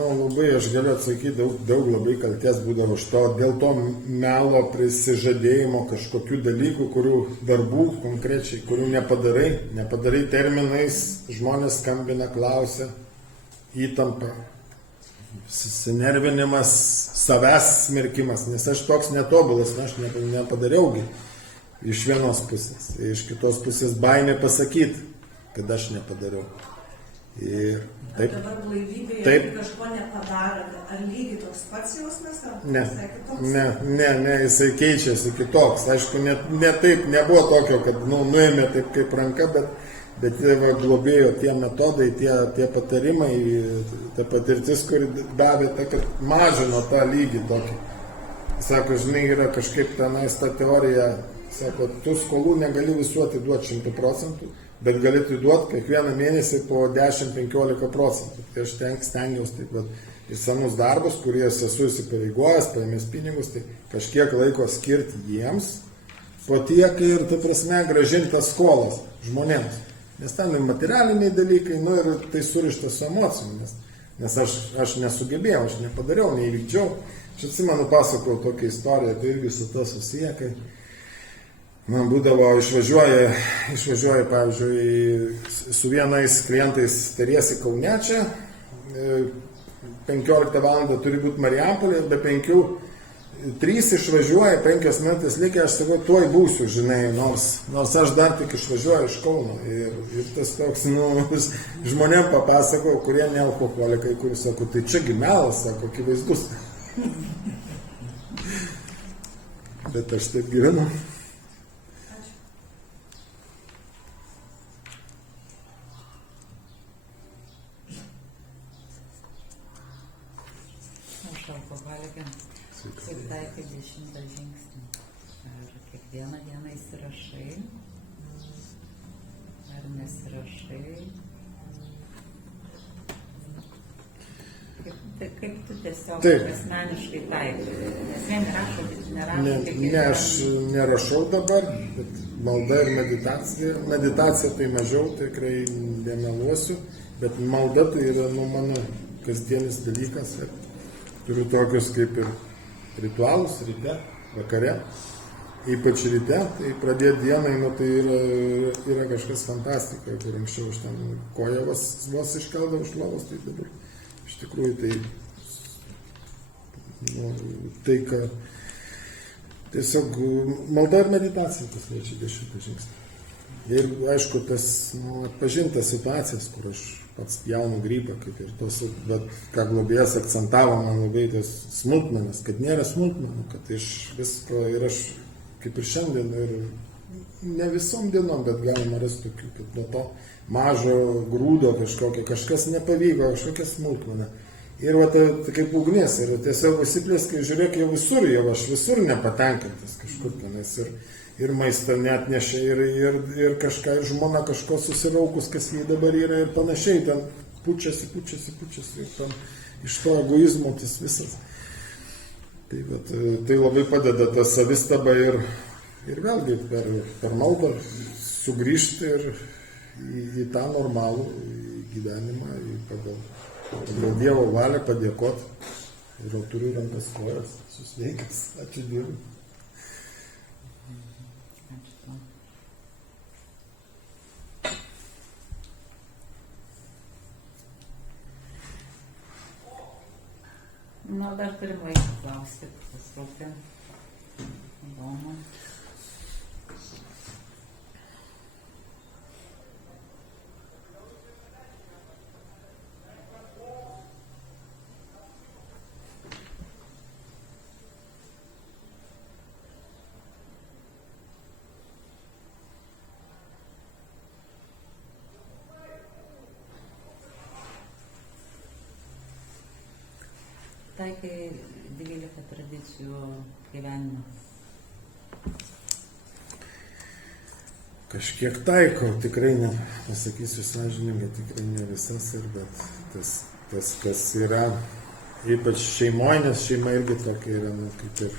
labai aš galiu atsakyti, daug labai kaltės būdavo iš to, dėl to melo prisižadėjimo kažkokių dalykų, kurių darbų konkrečiai, kurių nepadarai terminais, žmonės skambina, klausia. Įtampa, susinervinimas, savęs smerkimas, nes aš toks netobulas, aš nepadariaugi iš vienos pusės, iš kitos pusės baimė pasakyti, kad aš nepadariau. Ir taip. Dabar blaivybėje kažko nepadarote, ar lygiai toks pats jausmas, ar visai kitoks? Ne, jisai keičiasi kitoks, aišku, ne taip, nebuvo tokio, kad nuėmė taip kaip ranka, bet globėjo tie metodai, tie patarimai, ta patirtis, kuri davė, kad mažino tą lygį tokį. Sako, žinai, yra kažkaip tenais ta teorija, sako, tu skolų negali visų atiduoti 100%, bet gali atiduoti kiekvieną mėnesį po 10-15%. Tai aš stengiausi taip pat į senus darbus, kurie esu įsipareigojęs, paėmęs pinigus, tai kažkiek laiko skirti jiems, po tiek ir, ta prasme, grąžinti tas skolas žmonėms. Nes ten ir materialiniai dalykai, ir tai surišta su emocijom, nes aš nesugebėjau, aš nepadariau, neįvykdžiau. Aš atsimenu, pasakojau tokią istoriją, tai irgi su to susiję, kai man būdavo išvažiuoja, pavyzdžiui, su vienais klientais tariesi Kaune čia, 15 val. Turi būti Marijampolė, be 3 išvažiuoja, 5 minutės likę, aš sakau, tuoj būsiu, žinai, nors aš dar tik išvažiuoju iš Kauno. Ir tas toks, žmonėm papasakau, kurie ne alkoholikai, kurie sako, tai čia melas, sako, akivaizdus. Bet aš taip gyvenu. Aš alkoholikė. Kaip taikai 10 žingsnį. Ar kiekvieną dieną įsirašai, ar nesirašai. Kaip tu tiesiog asmeniškai taikai. Nes vieni rašo, bet nerašo. Ne, aš nerašau dabar, bet malda ir meditacija tai mažiau, tikrai nemeluosiu, bet malda tai yra mano kasdienis dalykas. Turiu tokius kaip ir ritualus ryte, vakare, ypač ryte, tai pradėti dienai, tai yra kažkas fantastika, kur anksčiau aš ten koją vos iškeldavau iš lovos, tai dabar iš tikrųjų tai kad tiesiog malda ir meditacija tas liečia 10 žingsnį. Ir aišku, tas atpažintas situacijas, kur aš pats jaunu grybą, kaip ir tos, bet ką globėjas akcentavo man labai tas smulkmenas, kad nėra smulkmenų, kad iš visko ir aš kaip ir šiandien ir ne visom dienom, bet galima rasti tokių, kad nuo to mažo grūdo kažkas nepavyko, kažkokia smulkmena. Ir va, tai kaip ugnis, ir tiesiog įsiplėskai, žiūrėk, jau aš visur nepatenkintas kažkur tenais. Ir maistą net nešė, ir kažką, ir žmona kažko susiraukus, kas jai dabar yra, ir panašiai, ten pučiasi, ir ten iš to egoizmo tas visas. Tai labai padeda ta savistaba ir vėlgi per maldą sugrįžti ir į tą normalų gyvenimą, pagal Dievo valią padėkoti. Ir jau turiu rankas kojas, susveikas, ačiū Dievui. Nu, dar turim laiko klausti, pasirūpin. Įdomu. Taikai 12 tradicijų gyvenimą. Kažkiek taikau, tikrai ne, pasakysiu sąžininkai, tikrai ne visas, bet tas kas yra, ypač šeimoje, nes šeima irgi tokia yra, kaip ir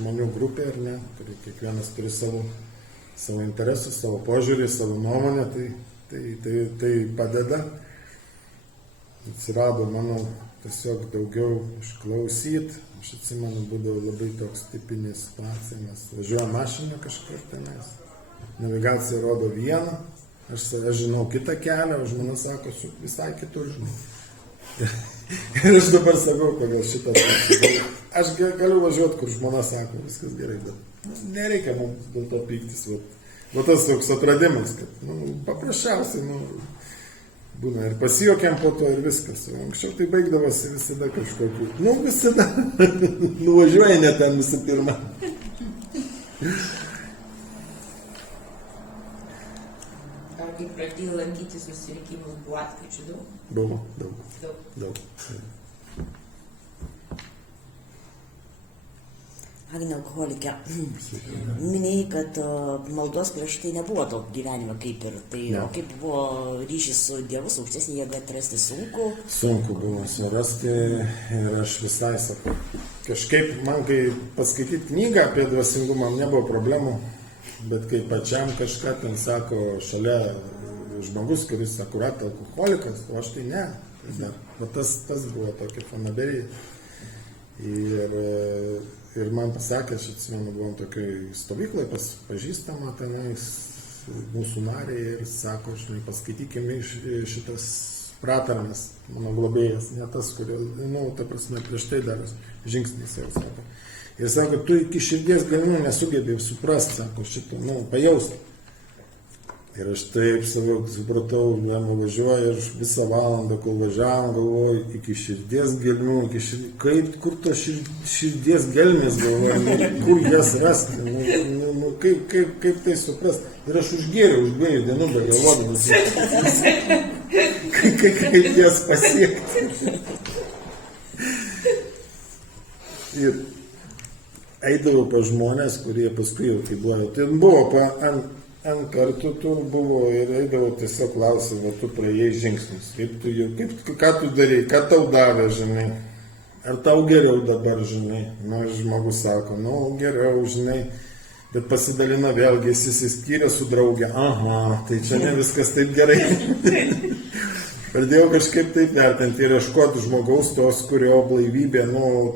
žmonių grupė, ar ne, kiekvienas turi savo interesus, savo požiūrį, savo nuomonę, tai padeda. Atsirado mano tiesiog daugiau išklausyti. Aš atsimenu, būdavo labai toks tipinis situacija, mes važiuojam mašiną kažkur tenais. Navigacija rodo vieną, aš žinau kitą kelią, o žmona sako, visai kitur žinau. Ir aš dabar sakau, kodėl šitą sakau. Aš galiu važiuoti, kur žmona sako, viskas gerai, bet nereikia mums dėl to pyktis. Va tas toks atradimas, kad paprasčiausiai, būna ir pasijuokiam po to ir viskas. Anksčiau tai baigdavosi visada kažkokiu. Visada. Nuvažiuoja ne ten visų pirma. Ar kai pradėjai lankyti susirinkimus, buvo atkryčių daug? Buvo, Daug. daug. Agnė alkoholikė, minėjai, kad maldos prieš tai nebuvo to gyvenimo kaip ir. Tai Ne. o kaip buvo ryšys su Dievu, su aukštesnė jėga atrasti sunku? Sunku buvo surasti ir aš visai sakau. Kažkaip man, kai paskaityti knygą apie dvasingumą, nebuvo problemų, bet kai pačiam kažką ten sako šalia žmogus, kuris akurat alkoholikas, o aš tai ne. O tas buvo tokia fanaberija. Ir man pasakė, aš atsimenu, buvom tokioj stovyklai pažįstama tenais mūsų nariai ir sako, žinai, paskaitykime šitas pratarmes, mano globėjas, ne tas, kurio, ta prasme, prieš tai dar žingsnis jau sako. Ir sako, tu iki širdies gelmių nesugebėjai suprasti, sako, šitą, pajausti. Ir aš taip supratau, jame važiuoju ir visą valandą, kol važiavom, galvoju, iki širdies gelmių, kur tos širdies gelmės, galvoju, kur jas rasti, kaip tai suprasti. Ir aš užgėriau už 2 dienų, begalvodamas, kaip jas pasiekti. Ir eidavau pa žmonės, kurie paskui jau tai buvo. Ten buvo ant kartų tur buvo ir eidavo tiesiog klausimo, tu praėjai žingsnius, ką tu darei, ką tau davė, žinai, ar tau geriau dabar, žinai, žmogus sako, geriau, žinai, bet pasidalina vėlgi, jis įsiskyrė su draugė, tai čia ne viskas taip gerai. Pradėjau kažkaip taip vertinti ir ieškoti žmogaus tos, kurio blaivybė,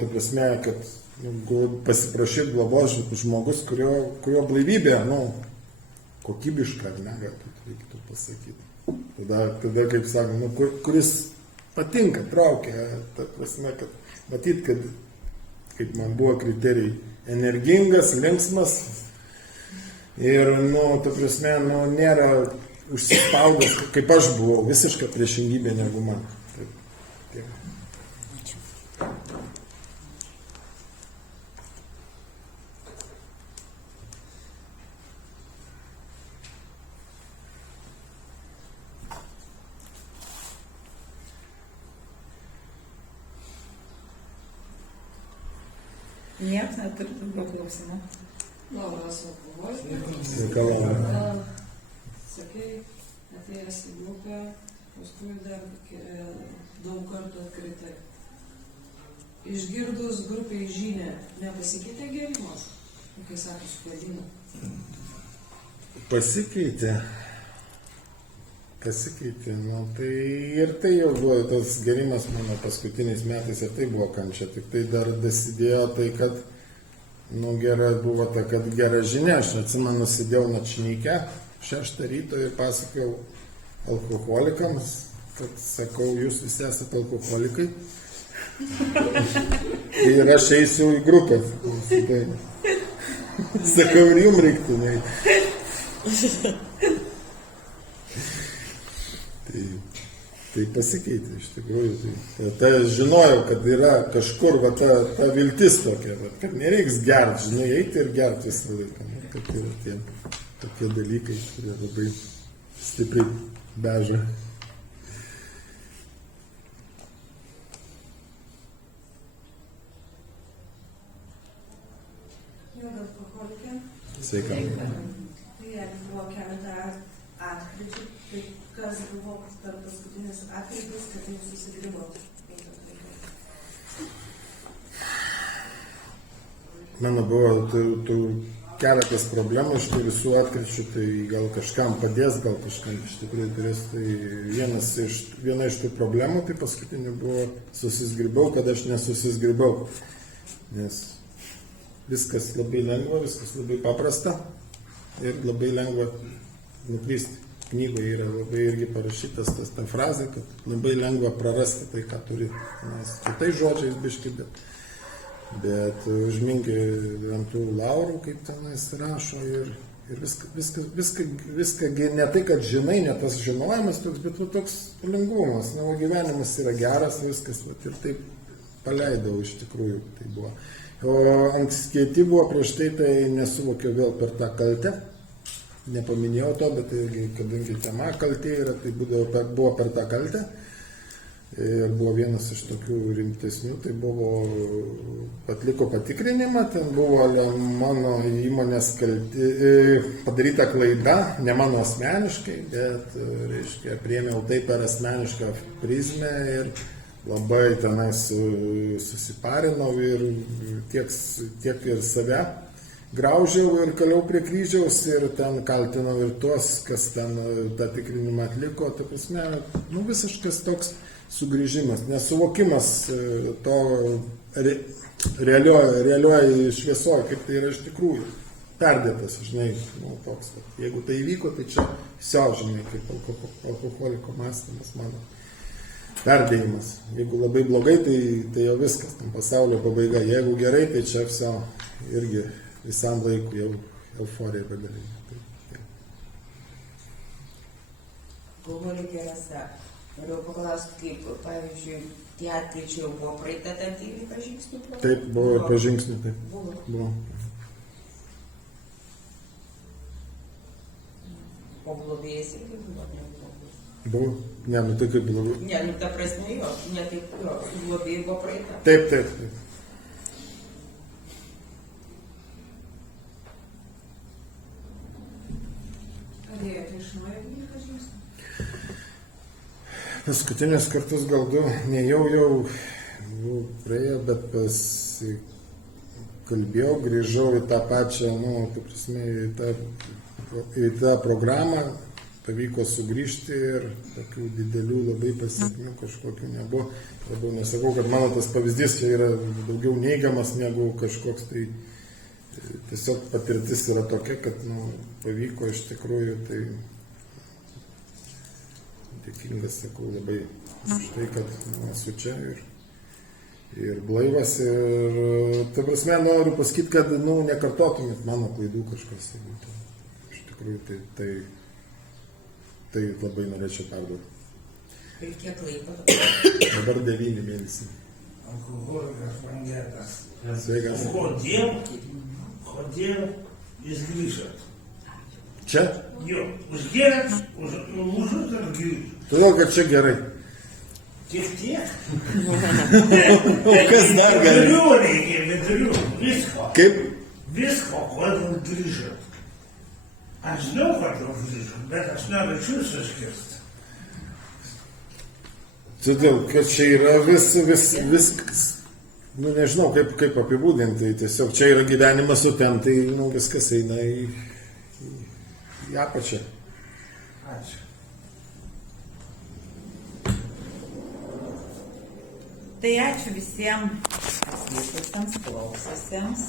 tai prasme, kad pasiprašyti globos žmogus, kurio blaivybė, kokybiška, ar ne, galbūt reikėtų pasakyti. Tada kaip sakoma, kuris patinka, traukia, ta prasme, kad matyt, kad kaip man buvo kriterijai, energingas, linksmas ir, ta prasme, nėra užsispaudęs, kaip aš buvau, visiška priešingybė negu man. Taip. Niekas neturi daugiau klausimų. Lauras alkoholikas. Sveika, Sakai, atėjęs į grupę, paskui dar daug kartų atkritai. Išgirdus grupiai žinią, nepasikeitė gėrimas? Kai sakai, sugadino. Pasikeitė, tai ir tai jau buvo tas gerimas mano paskutiniais metais ir tai buvo kančia, tik tai dar dasidėjo tai, kad, gera buvo ta, kad gera žinia, aš atsimenu, sėdėjau načnyke 6 ryto ir pasakojau alkoholikams, kad sakau, jūs visi esate alkoholikai Ir aš eisiu į grupę. Tai, sakau, ir jums reiktų neiti. Tai pasikeitė iš tikrųjų. Tai aš žinojau, kad yra kažkur va, ta viltis tokia, va, kad nereiks gerti, žinai, eiti ir gerti visą laiką. Kad yra tie tokie dalykai, kurie labai stipriai beža. Jau alkoholikė. Sveika. Tai jeigu buvo keletą atkryčių, tai kas buvo per paskutinis atkrytis, kad jūs susigribot? Mano buvo tų keletas problemų iš tų visų atkryčių, tai gal kažkam padės, gal kažkam iš tikrųjų turės. Tai viena iš tų problemų, tai paskutiniu buvo susizgribau, kad aš nesusizgribau. Nes viskas labai lengva, viskas labai paprasta ir labai lengva nuklysti. Knygoje yra labai irgi parašytas ta frazė, kad labai lengva prarasti tai, ką turi. Nes kitais žodžiais biški, bet užmingi ant tų laurų, kaip tenais rašo, ir viską ne tai, kad žinai, ne tas žinojimas toks, bet toks lengvumas. Na, gyvenimas yra geras, viskas, ir taip paleidau iš tikrųjų, tai buvo. O ankskėti buvo prieš tai nesuvokiau vėl per tą kaltę. Nepaminėjau to, bet kadangi tema kaltė yra, tai buvo per tą kaltę. Ir buvo vienas iš tokių rimtesnių, tai buvo atliko patikrinimą, ten buvo mano įmonės padaryta klaida, ne mano asmeniškai, bet, reiškia, priėmiau tai per asmenišką prizmę ir labai tenais susiparinau ir tiek ir save graužiau ir kaliau prie kryžiaus ir ten kaltinau ir tuos, kas ten tą tikrinimą atliko. Ta prasme, visiškas toks sugrįžimas, nesuvokimas to realioje šviesoje, kaip tai yra iš tikrųjų. Perdėtas, žinai, toks. Jeigu tai įvyko, tai čia žinai, kaip alkoholiko mąstymas mano. Perdėjimas. Jeigu labai blogai, tai jau viskas, tam pasaulio pabaiga. Jeigu gerai, tai čia irgi visam laikui jau euforija begalinė. Alkoholikė Rasa. Noriu paklausti, kaip, pavyzdžiui, tie atkryčiai jau buvo praeita tam 13 žingsnių? Taip, buvo po žingsnių, taip. Buvo. O globėjas irgi buvo, nebuvo? Buvo. Ne, tai kaip blogai. Ne, ta prasme jo, ne taip jo, globėjai buvo praeita. Taip. Ar ėjote iš naujo 12 žingsnių? Paskutinius kartus gal du, ne jau praėjo, bet kalbėjau, grįžau į tą pačią, ta prasme, į tą programą, pavyko sugrįžti ir tokių didelių labai pasiekmių kažkokių nebuvo. Labiau nesakau, kad mano tas pavyzdys čia yra daugiau neigiamas negu kažkoks, tai tiesiog patirtis yra tokia, kad pavyko iš tikrųjų, tai dėkingas, sakau, labai už tai, kad esu čia ir blaivas. Ir, ta prasme, noriu pasakyti, kad nekartotumėt mano klaidų kažkas. Iš tikrųjų, tai labai norėčiau perduoti. Ir kiek laiko? Dabar 9 mėnesiai. Alkoholikas Vangetas. Sveikas. Kodėl jis grįžot? Čia? Jo, užgėrėt, užlūžot ir grįžot. Todėl, kad čia gerai. Tik tiek? O kas dar gerai? Vidurių, visko. Kaip? Visko, kodėl grįžot. Aš žinau, kodėl grįžot, bet aš noriu jūsų išgirsti. Todėl, kad čia yra viskas, nežinau, kaip apibūdinti, tiesiog čia yra gyvenimas su ten, tai viskas eina į apačią. Ačiū. Tai ačiū visiems, visiems klaususiems.